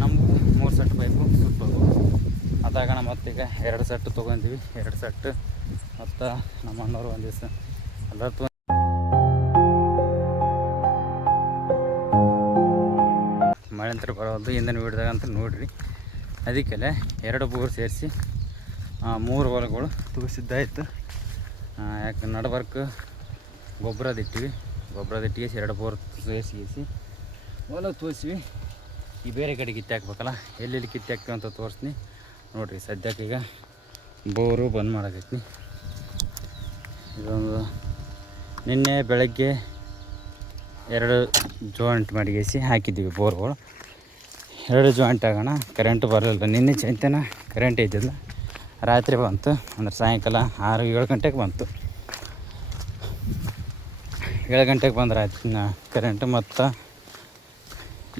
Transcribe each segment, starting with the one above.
ನಮಗೂ 3 set pipe ಸುಟ್ಟೋದು. ಅದಾಗಣ ಮತ್ತೀಗ 2 set ತೊಗೊಂತೀವಿ. 2 set ಮತ್ತು ನಮ್ಮ ಅಣ್ಣವ್ರು ಒಂದು ದಿವಸ ಎಲ್ಲರೂ ಮಳೆ ಅಂತ ಬರೋದು ಹಿಂದಿನ ವೀಡ್ದಾಗ ಅಂತ ನೋಡಿರಿ. ಅದಕ್ಕೆ 2 ಬೋರ್ ಸೇರಿಸಿ 3 ಹೊಲಗಳು ತೂಸಿದ್ದಾಯಿತು. ಯಾಕೆ ನಡ್ಬರ್ಕ ಗೊಬ್ಬರದಿಟ್ಟಿವಿ. 2 ಬೋರ್ ಸೇರಿಸಿ ಹೊಲ ತೋರಿಸಿವಿ. ಈ ಬೇರೆ ಕಡೆ ಕಿತ್ತೆ ಹಾಕ್ಬೇಕಲ್ಲ, ಎಲ್ಲೆಲ್ಲಿ ಕಿತ್ತೆ ಹಾಕ್ತೀವಿ ಅಂತ ತೋರಿಸ್ತೀನಿ ನೋಡಿರಿ. ಸದ್ಯಕ್ಕೆ ಈಗ ಬೋರು ಬಂದ್ ಮಾಡಕೈತಿ. ಇದೊಂದು ನಿನ್ನೆ ಬೆಳಗ್ಗೆ 2 ಜಾಯಿಂಟ್ ಮಾಡಿಗೆಸಿ ಹಾಕಿದ್ದೀವಿ ಬೋರ್ಗಳು. 2 ಜಾಯಿಂಟ್ ಆಗೋಣ ಕರೆಂಟ್ ಬರಲಿಲ್ಲ. ನಿನ್ನೆ ಚೈತನ್ಯ ಕರೆಂಟ್ ಇದ್ದಿಲ್ಲ, ರಾತ್ರಿ ಬಂತು. ಅಂದ್ರೆ ಸಾಯಂಕಾಲ 6-7 ಗಂಟೆಗೆ ಬಂತು. 7 ಗಂಟೆಗೆ ಬಂದ್ರೆ ಆಯ್ತು ಕರೆಂಟ್. ಮತ್ತು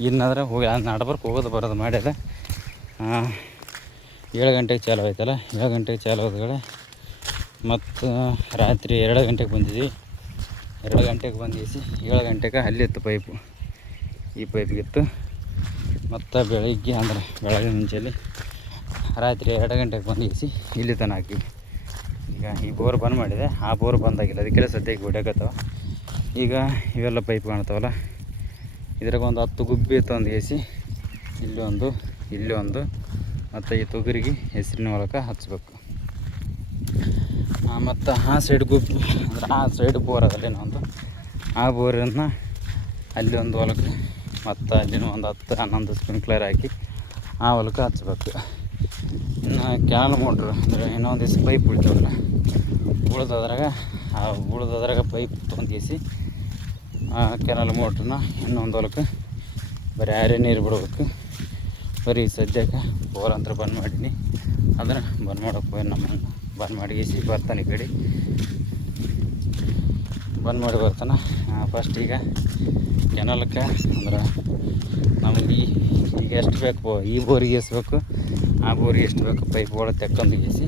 ಇನ್ನಾದ್ರೆ ಹೋಗಿ ನಡ್ಬರ್ಕ್ ಹೋಗೋದು ಬರೋದು ಮಾಡ್ಯದ. 7 ಗಂಟೆಗೆ ಚಾಲು ಆಯ್ತಲ್ಲ. 7 ಗಂಟೆಗೆ ಚಾಲು ಹೋದ್ಗಡೆ ಮತ್ತು ರಾತ್ರಿ 2 ಗಂಟೆಗೆ ಬಂದಿದ್ವಿ. 2 ಗಂಟೆಗೆ ಬಂದಿಸಿ 7 ಗಂಟೆಗೆ ಅಲ್ಲಿತ್ತು ಪೈಪು, ಈ ಪೈಪಿಗಿತ್ತು. ಮತ್ತು ಬೆಳಿಗ್ಗೆ ಅಂದ್ರೆ ಬೆಳಗ್ಗೆ ಮುಂಚೆಲಿ ರಾತ್ರಿ 2 ಗಂಟೆಗೆ ಬಂದಿಸಿ ಇಲ್ಲಿ ತನಕ ಹಾಕಿ. ಈಗ ಈ ಬೋರ್ ಬಂದ್ ಮಾಡಿದೆ, ಆ ಬೋರ್ ಬಂದಾಗಿಲ್ಲ. ಅದಕ್ಕೆಲ್ಲ ಸದ್ಯಕ್ಕೆ ಹೊಡ್ಯಾಕತ್ತವ. ಈಗ ಇವೆಲ್ಲ ಪೈಪ್ ಕಾಣ್ತಾವಲ್ಲ, ಇದ್ರಾಗ ಒಂದು 10 ಗುಬ್ಬಿ ತಂದು ಏಸಿ ಇಲ್ಲಿ ಒಂದು ಮತ್ತು ಈ ತೊಗರಿಗೆ ಹೆಸರಿನ ಹೊಲಕ್ಕೆ ಹಚ್ಬೇಕು. ಮತ್ತು ಆ ಸೈಡ್ ಗುಬ್ಬಿ ಅಂದ್ರೆ ಆ ಸೈಡ್ ಬೋರ್ ಅದಲ್ಲೇನೋ ಒಂದು, ಆ ಬೋರನ್ನು ಅಲ್ಲಿ ಒಂದು ಹೊಲಕ್ಕೆ ಮತ್ತು ಅಲ್ಲಿನ ಒಂದು 10-11 ಸ್ಪ್ರಿಂಕ್ಲರ್ ಹಾಕಿ ಆ ಹೊಲಕ್ಕೆ ಹಚ್ಬೇಕು. ಇನ್ನು ಕ್ಯಾನಲ್ ಮೋಟ್ರು ಅಂದರೆ ಇನ್ನೊಂದು ದಿವಸ ಪೈಪ್ ಉಳಿತಾವಲ್ಲ, ಉಳ್ದದ್ರಾಗ ಪೈಪ್ ತೊಗೊಂಡೇಸಿ ಕೆನಲ್ ಮೋಟ್ರನ್ನ ಇನ್ನೊಂದು ಹೊಲಕ್ಕೆ ಬರೀ ಯಾರೇ ನೀರು ಬಿಡ್ಬೇಕು. ಬರೀ ಸದ್ಯಕ್ಕೆ ಬೋರ್ ಅಂತ ಬಂದ್ ಮಾಡೀನಿ. ಅದನ್ನು ಬಂದ್ ಮಾಡೋಕೆ ಹೋಗಿ ನಮ್ಮನ್ನು ಬಂದ್ ಮಾಡಿಸಿ ಬರ್ತಾನೆ. ಈ ಕಡೆ ಬಂದ್ ಮಾಡಿ ಬರ್ತಾನೆ. ಫಸ್ಟ್ ಈಗ ಕೆನಲ್ಕ್ಕೆ ಅಂದ್ರೆ ನಮ್ಗೆ ಈಗ ಎಷ್ಟು ಬೇಕು, ಈ ಬೋರಿಗೆ ಎಷ್ಟು ಬೇಕು, ಆ ಬೋರಿಗೆ ಎಷ್ಟು ಬೇಕು ಪೈಪ್ಗಳು ತೆಕ್ಕೊಂಡು ಗೀಸಿ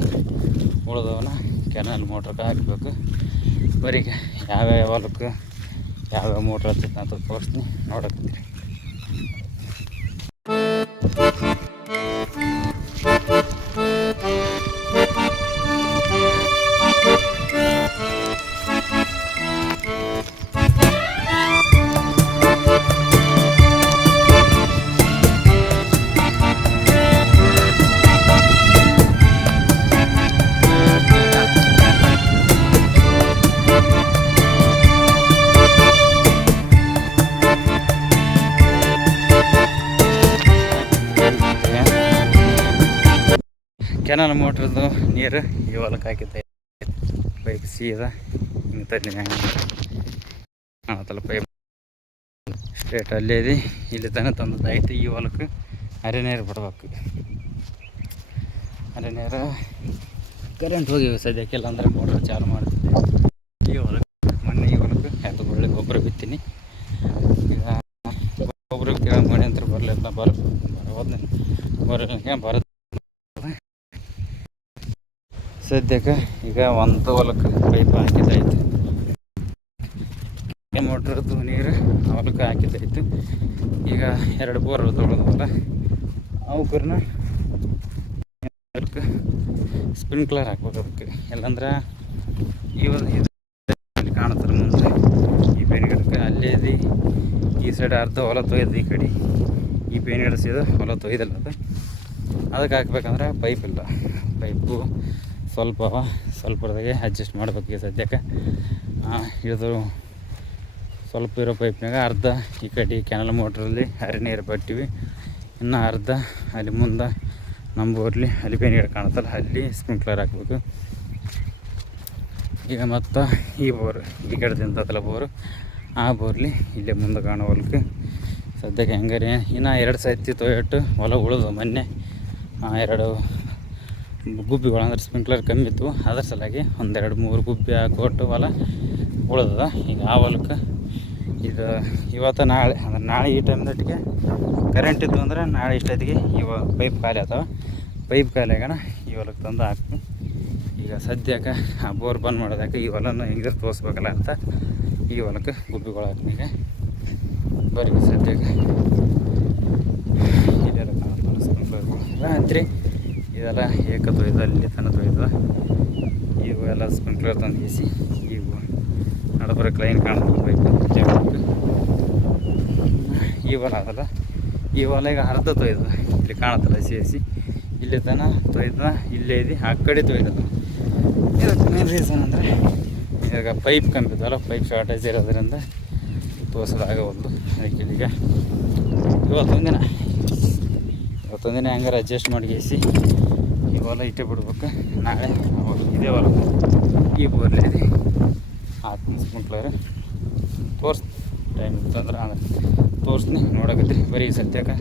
ಉಳಿದವನ್ನ ಕೆನಲ್ ಮೋಟ್ರಿಗೆ ಹಾಕಬೇಕು. ಬರೀ ಯಾವ್ಯಾವ ಹೊಲಕ್ಕೆ ಯಾವ್ಯಾವ ಮೋಟ್ರ್ ಹಚ್ಚೈತೆ ಅಂತ ತೋರಿಸ್ತೀನಿ, ನೋಡಕತ್ತೀರಿ. ಕೆನಲ್ ಮೋಟ್ರದ್ದು ನೀರು ಈ ಹೊಲಕ್ಕೆ ಹಾಕಿದ್ದೆ. ಪೈಪ್ ಸೀದಾ ಹಿಂಗೆ ತಲ್ಲಿ ಕಾಣತ್ತಲ್ಲ, ಪೈಪ್ ಸ್ಟ್ರೇಟ್ ಅಲ್ಲೇ ಇದೆ. ಇಲ್ಲಿ ತನಕ ತಂದದ್ದಾಯ್ತು. ಈ ಹೊಲಕ್ಕೆ ಹರೆ ನೀರು ಬಿಡ್ಬೇಕು. ಹರೆ ನೀರು ಕರೆಂಟ್ ಹೋಗಿವೆ ಸದ್ಯಕ್ಕೆಲ್ಲ, ಅಂದರೆ ಮೋಟ್ರ್ ಚಾಲು ಮಾಡ್ತಿದ್ದೆ. ಈ ಹೊಲಕ್ಕೆ ಮೊನ್ನೆ ಈ ಹೊಲಕ್ಕೆ ಅದು ಒಳ್ಳೆ ಗೊಬ್ಬರ ಬಿತ್ತೀನಿ. ಈಗ ಗೊಬ್ಬರ ಮನೆ ಅಂತ ಬರಲಿಲ್ಲ, ಬರೋದು ಸದ್ಯಕ್ಕೆ. ಈಗ ಒಂದು ಹೊಲಕ್ಕೆ ಪೈಪ್ ಹಾಕಿದ್ದಾಯ್ತು. ಮೋಟ್ರದ್ದು ನೀರು ಹೊಲಕ್ಕೆ ಹಾಕಿದ್ದಾಯ್ತು. ಈಗ 2 ಬೋರ್ ತೊಗೊಳೋದಲ್ಲ, ಅವಕ್ಕೂರ್ನ ಸ್ಪ್ರಿಂಕ್ಲರ್ ಹಾಕ್ಬೇಕು ಅದಕ್ಕೆ. ಇಲ್ಲಾಂದ್ರೆ ಈ ಒಂದು ಇದು ಕಾಣುತ್ತಲ್ಲ ಮುಂದೆ ಈ ಬೇನಿಗಿಡಕ್ಕೆ ಅಲ್ಲೇ ಇದೆ. ಈ ಸೈಡ್ ಅರ್ಧ ಹೊಲ ತೊಯ್ದು, ಈ ಕಡೆ ಈ ಬೇನಿಗಿಡ ಸೀದಾ ಹೊಲ ತೊಯ್ದಲ್ಲ. ಅದಕ್ಕೆ ಹಾಕ್ಬೇಕಂದ್ರೆ ಪೈಪ್ ಇಲ್ಲ. ಪೈಪು ಸ್ವಲ್ಪದಾಗೆ ಅಡ್ಜಸ್ಟ್ ಮಾಡ್ಬೇಕು. ಈಗ ಸದ್ಯಕ್ಕೆ ಇದು ಸ್ವಲ್ಪ ಇರೋ ಪೈಪ್ನಾಗ ಅರ್ಧ ಈ ಕಡೆ ಕೆನಲ್ ಮೋಟ್ರಲ್ಲಿ ಹರಿ ನೀರು ಬಿಟ್ಟಿವಿ. ಇನ್ನು ಅರ್ಧ ಅಲ್ಲಿ ಮುಂದೆ ನಮ್ಮ ಬೋರ್ಲಿ ಅಲ್ಲಿ ಬೇನಿಗಿಡ ಕಾಣುತ್ತಲ್ಲ, ಅಲ್ಲಿ ಸ್ಪ್ರಿಂಕ್ಲರ್ ಹಾಕ್ಬೇಕು. ಈಗ ಮತ್ತು ಈ ಬೋರ್ ಈ ಕಡೆದಿಂದಲ್ಲ ಬೋರು, ಆ ಬೋರ್ಲಿ ಇಲ್ಲೇ ಮುಂದೆ ಕಾಣೋ ಹೊಲಕ್ಕೆ ಸದ್ಯಕ್ಕೆ ಹೆಂಗಾರೆ ಇನ್ನು 2 ಸತಿ ತೊಯ್ಯಟ್ಟು ಹೊಲ ಉಳಿದು. ಮೊನ್ನೆ 2 ಗುಬ್ಬಿಗಳು ಅಂದ್ರೆ ಸ್ಪ್ರಿಂಕ್ಲರ್ ಕಮ್ಮಿ ಇತ್ತು, ಅದ್ರ ಸಲಾಗಿ 1-2-3 ಗುಬ್ಬಿ ಹಾಕೊಟ್ಟು ಹೊಲ ಉಳಿದದ. ಈಗ ಆ ಹೊಲಕ್ಕೆ ಇದು ಇವತ್ತು ನಾಳೆ ಅಂದ್ರೆ ನಾಳೆ ಈ ಟೈಮ್ದಟ್ಟಿಗೆ ಕರೆಂಟ್ ಇದ್ದು ಅಂದ್ರೆ ನಾಳೆ ಇಷ್ಟೊತ್ತಿಗೆ ಪೈಪ್ ಖಾಲಿ ಆಗ್ತಾವ. ಪೈಪ್ ಖಾಲಿ ಆಗೋಣ ಈ ಹೊಲಕ್ಕೆ ತಂದು ಹಾಕ್ತೀನಿ. ಈಗ ಸದ್ಯಕ್ಕೆ ಆ ಬೋರ್ ಬಂದ್ ಮಾಡೋದಕ್ಕೆ ಈ ಹೊಲನ ಹೆಂಗಿದ್ರೆ ತೋರಿಸ್ಬೇಕಲ್ಲ ಅಂತ ಈ ಹೊಲಕ್ಕೆ ಗುಬ್ಬಿಗಳು ಹಾಕ್ತೀನಿ. ಈಗ ಬರೀ ಸದ್ಯಕ್ಕೆ ರಾತ್ರಿ ಇದೆಲ್ಲ ಏಕ ತೊಯ್ದು ಅಲ್ಲಿ ತನಕ ತೊಯ್ದು ಇವು ಎಲ್ಲ ಸ್ಪ್ರಿಂಕ್ಲರ್ ತಂದು ಗೀಸಿ ಇವು ನಡಬರಕ್ಕೆ ಲೈನ್ ಕಾಣ್ತದೆ ಬೈಕ್ ಈ ಹೊಲ ಅದಲ್ಲ, ಈ ಹೊಲ ಈಗ ಅರ್ಧ ತೊಯ್ದು ಇಲ್ಲಿ ಕಾಣುತ್ತಲ್ಲ ಹಸಿ ಇಲ್ಲಿ ತನ ತೊಯ್ದ ಇಲ್ಲೇ ಇದೆ, ಆ ಕಡೆ ತೊಯ್ದಲ್ಲ. ಇದಕ್ಕೆ ಮೇನ್ ರೀಸನ್ ಅಂದರೆ ಇವಾಗ ಪೈಪ್ ಕಂಬಿದ್ದಲ್ಲ, ಪೈಪ್ ಶಾರ್ಟೇಜ್ ಇರೋದ್ರಿಂದ ತೋರಿಸೋದಾಗವಲ್ದು. ಅದಕ್ಕೆ ಇಲ್ಲಿಗೆ ಇವತ್ತೊಂದಿನ ಹೆಂಗಾರು ಅಡ್ಜಸ್ಟ್ ಮಾಡಿಗೇಸಿ ಈ ಹೊಲ ಇಟ್ಟೇ ಬಿಡ್ಬೇಕು. ನಾಳೆ ಅವಾಗ ಇದೇ ಹೊಲ ಈ ಬೋರ್ಲೆ ಇದೆ ಆತ್ಮ ಸ್ಪ್ರಿಂಕ್ಲರ್ ಟೈಮ್ ಇತ್ತಂದ್ರೆ ಆಮೇಲೆ ತೋರಿಸ್ತೀನಿ ನೋಡಕತ್ರಿ. ಬರೀ ಸದ್ಯಕ್ಕೆ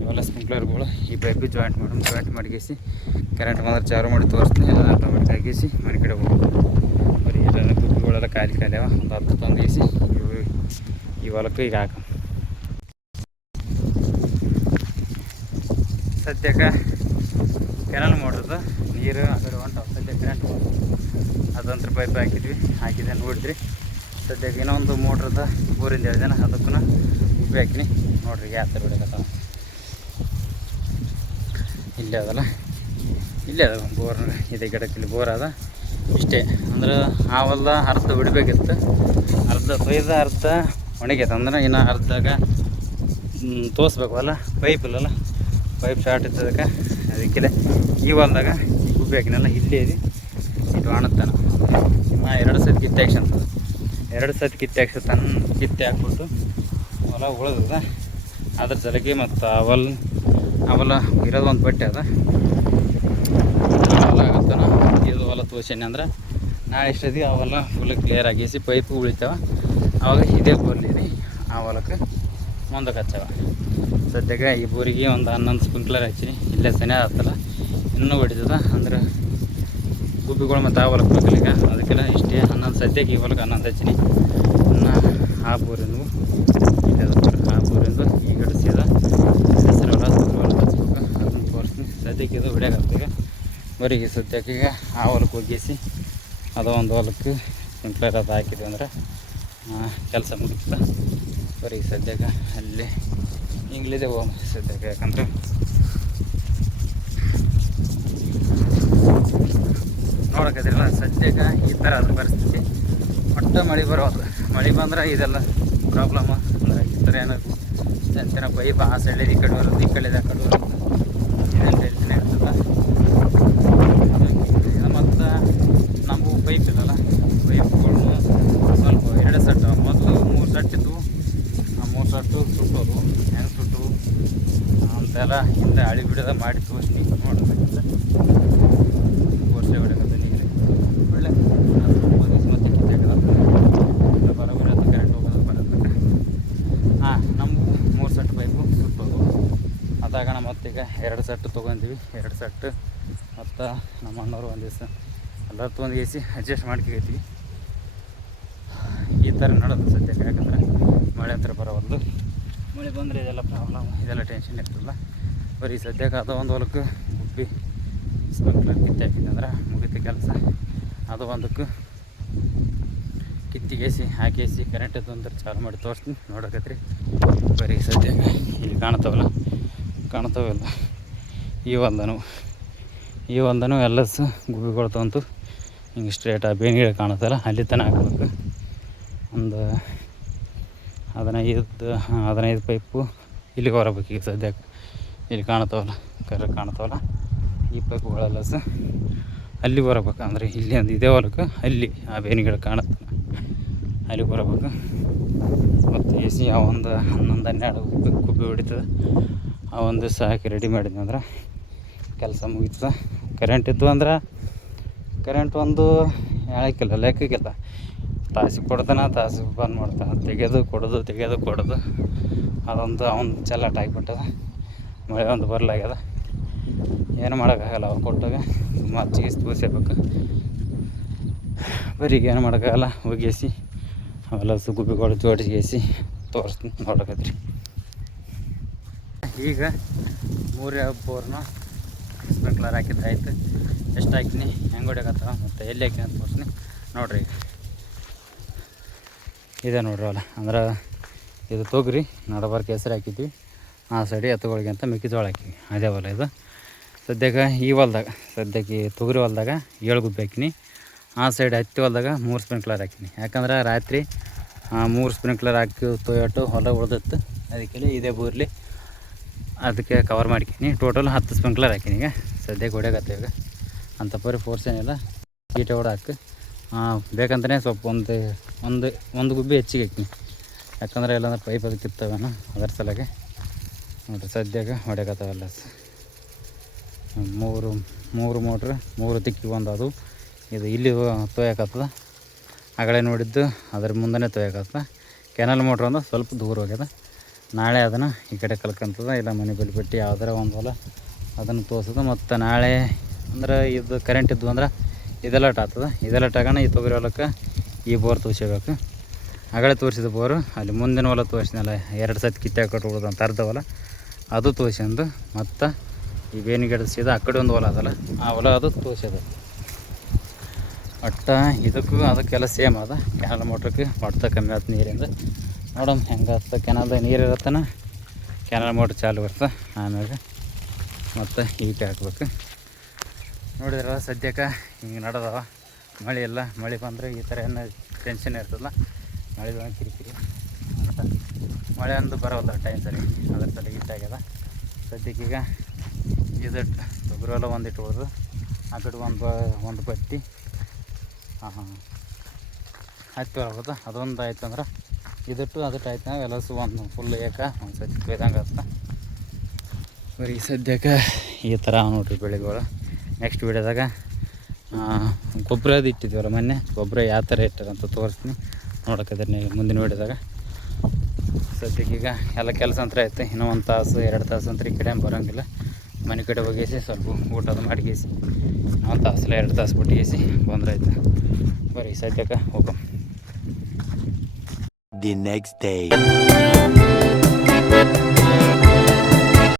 ಇವೆಲ್ಲ ಸ್ಪ್ರಿಂಕ್ಲರ್ಗಳು ಈ ಪೈಪು ಜಾಯಿಂಟ್ ಮಾಡಿಗೇಸಿ ಕರೆಂಟ್ ಮಾತ್ರ ಚಾರು ಮಾಡಿ ತೋರಿಸ್ತೀನಿ. ಎಲ್ಲ ಆಟೋಮೆಟಿಕ್ ಆಗಿಸಿ ಮನೆ ಕಡೆ ಹೋಗ್ಬೋದು. ಬರೀ ಎಲ್ಲ ಗುಬ್ಬಿಗಳೆಲ್ಲ ಖಾಲಿ ಅವ, ಒಂದು 10 ತಂದಿಸಿ ಈ ಹೊಲಕ್ಕೆ ಈಗ ಹಾಕ. ಸದ್ಯಕ್ಕೆ ಕೆನಲ್ ಮೋಟ್ರದ್ದು ನೀರು ಆ ಕಡೆ ಹೊಂಟವು. ಸದ್ಯಕ್ಕೆ ಕರೆಂಟ್ ಅದಂತ್ರ ಪೈಪ್ ಹಾಕಿದೆ ನೋಡಿದ್ರಿ. ಸದ್ಯಕ್ಕೆ ಇನ್ನೊಂದು ಮೋಟ್ರದ ಬೋರಿಂದ ಹೇಳಿದೇನೆ, ಅದಕ್ಕೂ ಉಪ್ಪು ಹಾಕಿನಿ ನೋಡ್ರಿ ಯಾವ ಥರ ಬಿಡಕತ್ತಾವ. ಇಲ್ಲೇ ಅದಲ್ಲ, ಇಲ್ಲೇ ಅದ ಬೋರ್ ಇದೆ, ಗಿಡಕ್ಕೆ ಇಲ್ಲಿ ಬೋರ್ ಅದ. ಇಷ್ಟೇ ಅಂದ್ರೆ ಆ ಹೊಲ್ದ ಅರ್ಧ ಬಿಡಬೇಕಿತ್ತು, ಅರ್ಧ ತೊಯ್ದ ಅರ್ಧ ಒಣಗೈತೆ. ಅಂದ್ರೆ ಇನ್ನು ಅರ್ಧಾಗ ತೋರಿಸ್ಬೇಕಲ್ಲ, ಪೈಪ್ ಇಲ್ಲಲ್ಲ, ಪೈಪ್ ಶಾರ್ಟ್ ಇದ್ದದಕ್ಕೆ ಅದಕ್ಕಿದೆ. ಈ ಹೊಲ್ದಾಗ ಈ ಗುಬ್ಬಿ ಹಾಕಿನಲ್ಲ ಇಲ್ಲೇ ಇದೆ, ಇದು ಕಾಣುತ್ತಾನ. 2 ಸತಿ ಕಿತ್ತೆ ಹಾಕ್ಬಿಟ್ಟು ಹೊಲ ಉಳಿದದ. ಅದ್ರ ಸಲಕ್ಕೆ ಮತ್ತು ಅವಲ ಇರೋದು ಒಂದು ಬಟ್ಟೆ ಅದ, ಹೊಲ ಆಗತ್ತಾನ. ಇದು ಹೊಲ ತೋರ್ಸೇನೆ ಅಂದ್ರೆ ನಾಳೆ ಇಷ್ಟೊತ್ತಿಗೆ ಅವೆಲ್ಲ ಫುಲ್ ಕ್ಲಿಯರ್ ಆಗಿಸಿ ಪೈಪು ಉಳಿತಾವ. ಆವಾಗ ಇದೇ ಬೋರ್ಲಿದೆ ಆ ಹೊಲಕ್ಕೆ ಮುಂದಕ್ಕೆ ಹಚ್ಚವ. ಸದ್ಯಕ್ಕೆ ಈ ಬೋರಿಗೆ ಒಂದು 11 ಸ್ಪ್ರಿಂಕ್ಲರ್ ಹಚ್ಚಿನಿ. ಇಲ್ಲೇ ಸನಿ ಆಗ್ತಲ್ಲ, ಇನ್ನೂ ಹೊಡಿತದ. ಅಂದ್ರೆ ಗುಬ್ಬಿಗಳು ಮತ್ತು ಆ ಹೊಲಕ್ಕೆ ಬೇಕಲ್ಲ, ಈಗ ಅದಕ್ಕೆಲ್ಲ ಇಷ್ಟೇ 11 ಸದ್ಯಕ್ಕೆ ಈ ಹೊಲಕ್ಕೆ 11 ಹಚ್ಚಿನಿ. ಇನ್ನು ಆ ಬೋರಿಂದ ಆ ಬೋರಿಂದ ಈ ಗಡಿಸಿದ ಹೆಸರು ಹೊಲ ಹಚ್ಬೇಕು, ಅದನ್ನು ತೋರಿಸ್ತೀನಿ. ಸದ್ಯಕ್ಕೆ ಇದು ಹೊಡ್ಯಾಗತ್ತೀಗ ಬರೀ ಸದ್ಯಕ್ಕೆ ಈಗ ಆ ಹೊಲಕ್ಕೆ ಹೋಗಿಸಿ ಅದು ಒಂದು ಹೊಲಕ್ಕೆ ಸ್ಪ್ರಿಂಕ್ಲರ್ ಅದು ಹಾಕಿದ್ವಿ ಅಂದ್ರೆ ಕೆಲಸ ಮುಗಿತದೆ. ಬರೀ ಸದ್ಯಕ್ಕೆ ಅಲ್ಲಿ ಹಿಂಗ್ಲಿದೆ ಹೋಗಿ ಸದ್ಯಕ್ಕೆ, ಯಾಕಂದ್ರೆ ನೋಡೋಕ್ಕಿದ್ರಲ್ಲ ಸದ್ಯಕ್ಕೆ ಈ ಥರ ಅದು ಪರಿಸ್ಥಿತಿ. ಒಟ್ಟು ಮಳೆ ಬರೋದು, ಮಳೆ ಬಂದ್ರೆ ಇದೆಲ್ಲ ಪ್ರಾಬ್ಲಮ್. ಈ ಥರ ಏನಾದ್ರು ಚಂತಿನ ಪೈಪ್ ಆ ಸೈಡ್ ಈ ಕಡೆ ಬರೋದು, ಈ ಕಡೆ ಆ ಕಡೆ ಬರೋದು, ಇದೆಲ್ಲ ಟೆನ್ಷನ್ ಇರ್ತದೆ. ಮತ್ತು ನಮಗೂ ಪೈಪ್ ಇರಲ್ಲ, ಪೈಪ್ಗಳು ಸ್ವಲ್ಪ 2 ಸೆಟ್, ಮೊದಲು 3 ಸೆಟ್ ಇದ್ದವು. ಆ 3 ಸೆಟ್ಟು ಸುಟ್ಟೋದು, ಹೆಂಗೆ ಸುಟ್ಟು ಅಂತೆಲ್ಲ ಹಿಂದೆ ಹಳಿ ಬಿಡೋದ ಮಾಡಿ ತೋರಿಸಿ ನೋಡಬೇಕಂತ ತೋರಿಸಿ ಹೊಡಕತ್ತ ನೀರು ಒಳ್ಳೆ ಮತ್ತೆ ಕಿತ್ತಾಕದ ಬರೋಬರಿ ಅದು ಕರೆಂಟ್ ಹೋಗೋದು ಬರೋದಕ್ಕೆ. ನಮಗೂ 3 ಸೆಟ್ ಪೈಪು ಸುಟ್ಟೋದು. ಅದಾಗಣ ಮತ್ತೀಗ 2 ಸೆಟ್ ತೊಗೊಂತೀವಿ. 2 ಸೆಟ್ ಮತ್ತು ನಮ್ಮ ಅಣ್ಣವರು ಒಂದು ದಿವಸ ಎಲ್ಲರೂ ತೊಗೊಂಡು ಅಡ್ಜಸ್ಟ್ ಮಾಡ್ಕೊತೀವಿ. ಈ ಥರ ನೋಡೋದು ಸದ್ಯಕ್ಕೆ, ಯಾಕಂದ್ರೆ ಮಳೆ ಹತ್ರ ಬರೋವಲ್ದು. ಮಳೆ ಬಂದರೆ ಇದೆಲ್ಲ ಪ್ರಾಬ್ಲಮ್, ಇದೆಲ್ಲ ಟೆನ್ಷನ್ ಇರ್ತಲ್ಲ. ಬರೀ ಸದ್ಯಕ್ಕೆ ಅದು ಒಂದು ಹೊಲಕ್ಕೆ ಗುಬ್ಬಿ ಸ್ಪ್ರಿಂಕ್ಲರ್ ಕಿತ್ತು ಹಾಕಿದ್ದಂದ್ರೆ ಮುಗಿತು ಕೆಲಸ. ಅದು ಒಂದಕ್ಕೆ ಕಿತ್ತಿಗೇಸಿ ಹಾಕೇಸಿ ಕರೆಂಟ್ ಇದ್ದು ಅಂದ್ರೆ ಚಾಲು ಮಾಡಿ ತೋರಿಸ್ತೀನಿ ನೋಡಕತ್ರಿ. ಬರೀ ಸದ್ಯಕ್ಕೆ ಇಲ್ಲಿ ಕಾಣ್ತಾವೆಲ್ಲ ಈ ಒಂದನು ಎಲ್ಲ ಗುಬ್ಬಿಗಳು ತಂತು ಹಿಂಗೆ ಸ್ಟ್ರೇಟ್ ಆ ಬೇನಿಗೆ ಕಾಣುತ್ತಲ್ಲ ಅಲ್ಲಿ ತನಕ ಹಾಕ್ಬೇಕು. ಒಂದು 15 ಪೈಪು ಇಲ್ಲಿಗೆ ಹೊರಬೇಕು. ಈಗ ಸದ್ಯಕ್ಕೆ ಇಲ್ಲಿ ಕಾಣ್ತಾವಲ್ಲ ಈ ಪೈಪುಗಳೆಲ್ಲ ಅಲ್ಲಿ ಬರಬೇಕು. ಅಂದರೆ ಇಲ್ಲಿ ಒಂದು ಇದೇ ಹೊಲಕ್ಕೆ ಅಲ್ಲಿ ಆ ಬೇನಿಗಳು ಕಾಣುತ್ತೆ, ಅಲ್ಲಿ ಬರಬೇಕು. ಮತ್ತು ಎಸಿ ಆ ಒಂದು 11-12 ಗುಬ್ಬಿ ಹೊಡಿತದೆ. ಆ ಒಂದು ದಿವಸ ಹಾಕಿ ರೆಡಿ ಮಾಡಿದ್ವಿ ಅಂದ್ರೆ ಕೆಲಸ ಮುಗೀತದೆ. ಕರೆಂಟ್ ಇದ್ದು ಅಂದ್ರೆ ಕರೆಂಟ್ ಒಂದು ಹೇಳೋಕ್ಕಿಲ್ಲ, ಲೆಕ್ಕಕ್ಕಿಲ್ಲ. ತಾಸಿಗೆ ಕೊಡ್ತಾನೆ, ತಾಸಿಗೆ ಬಂದ್ ಮಾಡ್ತಾನೆ, ತೆಗೆಯೋದು ಕೊಡೋದು ಅದೊಂದು ಅವ್ನು ಚೆಲ್ಲಾಟ ಆಗಿಬಿಟ್ಟದ. ಮಳೆ ಒಂದು ಬರಲಾಗ್ಯದ, ಏನು ಮಾಡೋಕ್ಕಾಗಲ್ಲ. ಅವ್ರು ಕೊಟ್ಟಾಗ ಮಚ್ಚಿಗೆ ತೂಸಬೇಕು. ಬರೀ ಏನು ಮಾಡೋಕ್ಕಾಗಲ್ಲ. ಹೋಗಿಸಿ ಅವೆಲ್ಲ ಗುಬ್ಬಿಗಳು ಜೋಡಿಸಿ ತೋರಿಸ್ತೀನಿ ನೋಡಕತ್ರಿ. ಈಗ 3 ಬೋರ್ನ ಸ್ಪ್ರಿಂಕ್ಲರ್ ಹಾಕಿದ್ದಾಯ್ತು. ಎಷ್ಟು ಹಾಕಿನಿ, ಹೆಂಗೆ ಹೊಡ್ಯಾಕತ್ತಾವ ಮತ್ತು ಎಲ್ಲಿ ಹಾಕಿನಿ ಅಂತ ತೋರಿಸ್ತೀನಿ ನೋಡ್ರಿ. ಇದೆ ನೋಡ್ರಿ ಅಲ್ಲ, ಅಂದ್ರೆ ಇದು ತೊಗರಿ ನಡಬಾರ್ಕ ಹೆಸರು ಹಾಕಿದ್ವಿ. ಆ ಸೈಡಿ ಎತ್ತುಗಳಿಗೆ ಅಂತ ಮೆಕ್ಕೆಜೋಳ ಹಾಕಿವಿ. ಅದೇ ಹೊಲ ಇದು. ಸದ್ಯಕ್ಕೆ ಈ ಹೊಲ್ದಾಗ ಸದ್ಯಕ್ಕೆ ತೊಗರಿ ಹೊಲ್ದಾಗ 7 ಗುಬ್ಬಿ ಹಾಕಿನಿ. ಆ ಸೈಡ್ ಹತ್ತಿ ಹೊಲ್ದಾಗ 3 ಸ್ಪ್ರಿಂಕ್ಲರ್ ಹಾಕಿನಿ. ಯಾಕಂದ್ರೆ ರಾತ್ರಿ 3 ಸ್ಪ್ರಿಂಕ್ಲರ್ ಹಾಕಿ ತೊಯ್ಯಟ್ಟು ಹೊಲ ಉಳ್ದಿತ್ತು. ಅದಕ್ಕೆ ಇದೇ ಬೋರ್ಲಿ ಅದಕ್ಕೆ ಕವರ್ ಮಾಡ್ತೀನಿ. ಟೋಟಲ್ 10 ಸ್ಪ್ರಿಂಕ್ಲರ್ ಹಾಕಿನಿ. ಈಗ ಸದ್ಯಕ್ಕೆ ಹೊಡ್ಯಾಕತ್ತೆ. ಈಗ ಅಂಥ ಪರಿ ಫೋರ್ಸ್ ಏನಿಲ್ಲ, ಈಟೆ ಹೊಡ ಹಾಕಿ ಬೇಕಂತಲೇ ಸ್ವಲ್ಪ ಒಂದು ಗುಬ್ಬಿ ಹೆಚ್ಚಿಗೆ ಹಾಕಿನಿ. ಯಾಕಂದ್ರೆ ಇಲ್ಲಾಂದ್ರೆ ಪೈಪ್ ಅದು ಕಿತ್ತವೇನೋ ಅದರ ಸಲಗೆ ನೋಡಿರಿ ಸದ್ಯಕ್ಕೆ ಹೊಡ್ಯಾಕತ್ತವೆಲ್ಲ. 3 ಮೋಟ್ರ್ 3 ತಿಕ್ಕಿ ಒಂದು ಅದು ಇದು ಇಲ್ಲಿ ತೊಯ್ಯಾಕತ್ತದ. ಆಗಲೇ ನೋಡಿದ್ದು ಅದ್ರ ಮುಂದೆ ತೊಯ್ಯಾಕತ್ತದ. ಕೆನಲ್ ಮೋಟ್ರ್ ಅಂದ್ರೆ ಸ್ವಲ್ಪ ದೂರ ಹೋಗ್ಯದ. ನಾಳೆ ಅದನ್ನು ಈ ಕಡೆ ಕಲ್ಕಂತದ, ಇಲ್ಲ ಮನೆ ಬಲ್ಲಿ ಬಿಟ್ಟು ಯಾವ್ದಾರ ಒಂದು ಹೊಲ ಅದನ್ನು ತೋರಿಸೋದು. ಮತ್ತು ನಾಳೆ ಅಂದ್ರೆ ಇದು ಕರೆಂಟ್ ಇದ್ದು ಅಂದ್ರೆ ಇದೆಲ್ಲ ಆಗ್ತದೆ. ಇದೆಲ್ಲ ಆಗೋಣ ಈ ತೊಗರಿ ಹೊಲಕ್ಕೆ ಈ ಬೋರ್ ತೋರಿಸಬೇಕು. ಆಗಲೇ ತೋರಿಸಿದ ಬೋರು ಅಲ್ಲಿ ಮುಂದಿನ ಹೊಲ ತೋರಿಸಿನಲ್ಲ, 2 ಸತಿ ಕಿತ್ತಾಕಟ್ಟು ಉಳಿದಂಥ ಅರ್ಧ ಹೊಲ ಅದು ತೋರಿಸ್ಕೊಂಡು, ಮತ್ತು ಈ ಬೇನಿಗಿಡದ ಸೀದಾ ಆ ಕಡೆ ಒಂದು ಹೊಲ ಅದಲ್ಲ, ಆ ಹೊಲ ಅದು ತೋರಿಸೋದು. ಒಟ್ಟು ಇದಕ್ಕೂ ಅದಕ್ಕೆಲ್ಲ ಸೇಮ್ ಅದ. ಕೆನಲ್ ಮೋಟ್ರಿಗೆ ಹೊಡ್ತಾ ಕಮ್ಮಿ ಆಯ್ತು ನೀರಿಂದ. ನೋಡಮ್ ಹೆಂಗೆ ಆಗ್ತದೆ. ಕೆನಲ್ದಾಗ ನೀರು ಇರತ್ತನ ಕೆನಲ್ ಮೋಟ್ರ್ ಚಾಲು ಬರ್ತದೆ. ಆಮ್ಯಾಗ ಮತ್ತು ಈಟೆ ಹಾಕ್ಬೇಕು. ನೋಡಿದ್ರಲ್ಲ ಸದ್ಯಕ್ಕೆ ಹಿಂಗೆ ನಡೆದವ. ಮಳೆ ಇಲ್ಲ, ಮಳೆ ಬಂದರೆ ಈ ಥರ ಏನು ಟೆನ್ಷನ್ ಇರ್ತದಲ್ಲ. ಮಳೆ ಬಂದು ಕಿರಿಕಿರಿ ಅಂತ ಮಳೆ ಅಂದು ಬರೋಲ್ಲ ಟೈಮ್ ಸರಿ, ಅದ್ರ ಸಲ ಈಟಾಗ್ಯದ. ಸದ್ಯಕ್ಕೆ ಈಗ ಇದು ತೊಗರಿ ಹೊಲ ಒಂದಿಟ್ಟು ಉಳಿದು ಆ ಕಡೆ ಒಂದು ಪಟ್ಟಿ ಹತ್ತಿ ಬರ್ತದೆ. ಅದೊಂದು ಆಯ್ತು ಅಂದ್ರೆ ಇದಿಟ್ಟು ಅದಟ್ಟು ಆಯ್ತು ಎಲ್ಲಸು ಒಂದು ಫುಲ್ ಒಂದು ಸತಿ ಕೊಯ್ದಂಗೆ ಆಗ್ತದೆ. ಬರೀ ಸದ್ಯಕ್ಕೆ ಈ ಥರ ನೋಡಿರಿ ಬೆಳೆಗಳು. ನೆಕ್ಸ್ಟ್ ವೀಡಿಯೋದಾಗ ಗೊಬ್ಬರ ಅದು ಇಟ್ಟಿದ್ದೀವಲ್ಲ ಮೊನ್ನೆ, ಗೊಬ್ಬರ ಯಾವ ಥರ ಇಟ್ಟಾರಂತ ತೋರಿಸ್ತೀನಿ. ನೋಡೋಕ್ಕಿದ್ರೆ ನೀವು ಮುಂದಿನ ವೀಡಿಯೋದಾಗ. ಸದ್ಯಕ್ಕೆ ಈಗ ಎಲ್ಲ ಕೆಲಸ ಅಂತ ಆಯ್ತು. ಇನ್ನೂ 1 ತಾಸು 2 ತಾಸು ಅಂತ ಈ ಕಡೆ ಬರೋಂಗಿಲ್ಲ. ಮನೆ ಕಡೆ ಹೋಗಿಸಿ ಸ್ವಲ್ಪ ಊಟದ ಮಾಡಿಗೇಸಿ 1 ತಾಸು 2 ತಾಸು ಬಿಟ್ಟಿಗೇಸಿ ಬಂದ್ರಾಯ್ತು. ಬರೀ ಸದ್ಯಕ್ಕೆ ಹೋಗೋ. The next day.